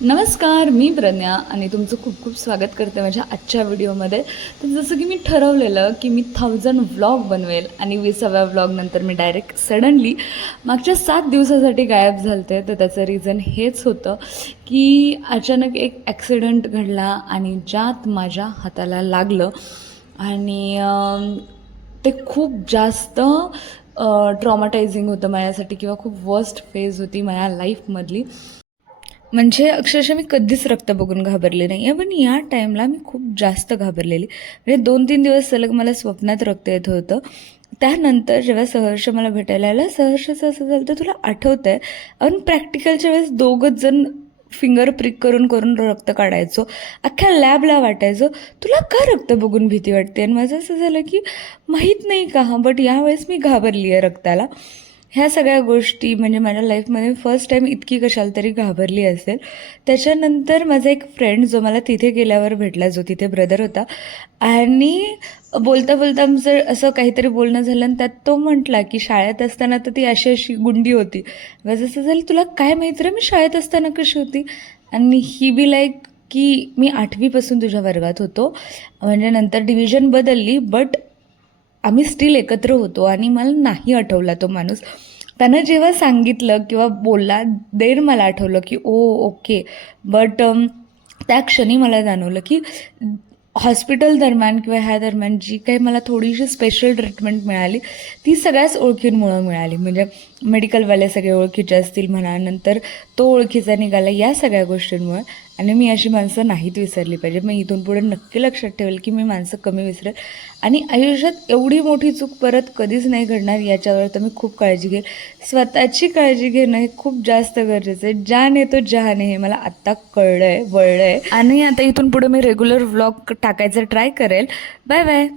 नमस्कार, मी प्रज्ञा आणि तुमचं खूप खूप स्वागत करते माझ्या आजच्या व्हिडिओमध्ये. तर जसं की मी ठरवलेलं की मी 1000 व्लॉग बनवेल आणि 20व्या व्लॉगनंतर मी डायरेक्ट सडनली मागच्या 7 दिवसासाठी गायब झालते. तर त्याचं रिझन हेच होतं की अचानक एक ॲक्सिडेंट घडला आणि ज्यात माझ्या हाताला लागलं आणि ते खूप जास्त ट्रॉमाटायझिंग होतं माझ्यासाठी किंवा खूप वर्स्ट फेज होती माझ्या लाईफमधली. म्हणजे अक्षरशः मी कधीच रक्त बघून घाबरले नाही आहे, पण या टाईमला मी खूप जास्त घाबरलेली. म्हणजे 2-3 दिवस सलग मला स्वप्नात रक्त येत होतं. त्यानंतर जेव्हा सहर्ष मला भेटायला आला, सहर्षचं असं झालं, तर तुला आठवतं आहे आपण प्रॅक्टिकलच्या वेळेस दोघंच जण फिंगर प्रिक करून करून रक्त काढायचो. अख्ख्या लॅबला वाटायचो तुला का रक्त बघून भीती वाटते. आणि माझं असं झालं की माहीत नाही का, बट यावेळेस मी घाबरली आहे रक्ताला. ह्या सगळ्या गोष्टी म्हणजे माझ्या लाईफमध्ये फर्स्ट टाईम इतकी कशाला तरी घाबरली असेल. त्याच्यानंतर माझा एक फ्रेंड जो मला तिथे गेल्यावर भेटला, जो तिथे ब्रदर होता, आणि बोलता बोलता आमचं असं काहीतरी बोलणं झालं आणि त्यात तो म्हटला की शाळेत असताना तर ती अशी अशी गुंडी होती. माझं असं झालं तुला काय माहीत रे मी शाळेत असताना कशी होती. आणि ही बी लाईक की मी 8वीपासून तुझ्या वर्गात होतो, म्हणजे नंतर डिव्हिजन बदलली बट आम्ही स्टील एकत्र होतो. आणि मला नाही आठवला तो माणूस. त्यानं जेव्हा सांगितलं किंवा बोलला देर मला आठवलं की ओके. बट त्या क्षणी मला जाणवलं की हॉस्पिटल दरम्यान किंवा ह्या दरम्यान जी काही मला थोडीशी स्पेशल ट्रीटमेंट मिळाली ती सगळ्याच ओळखींमुळं मिळाली. म्हणजे मेडिकलवाले सगळे ओळखीचे असतील म्हणा, नंतर तो ओळखीचा निघाला, या सगळ्या गोष्टींमुळे. आणि मी अशी माणसं नाहीत विसरली पाहिजे. मी इथून पुढे नक्की लक्षात ठेवेल की मी माणसं कमी विसरेल आणि आयुष्यात एवढी मोठी चूक परत कधीच नाही घडणार याच्यावर तर मी खूप काळजी घेईल. स्वतःची काळजी घेणं हे खूप जास्त गरजेचं आहे. जान आहे तो जहान आहे, हे मला आत्ता कळलं आहे, वळलं आहे. आणि आता इथून पुढे मी रेग्युलर व्लॉग टाकायचं ट्राय करेल. Bye bye.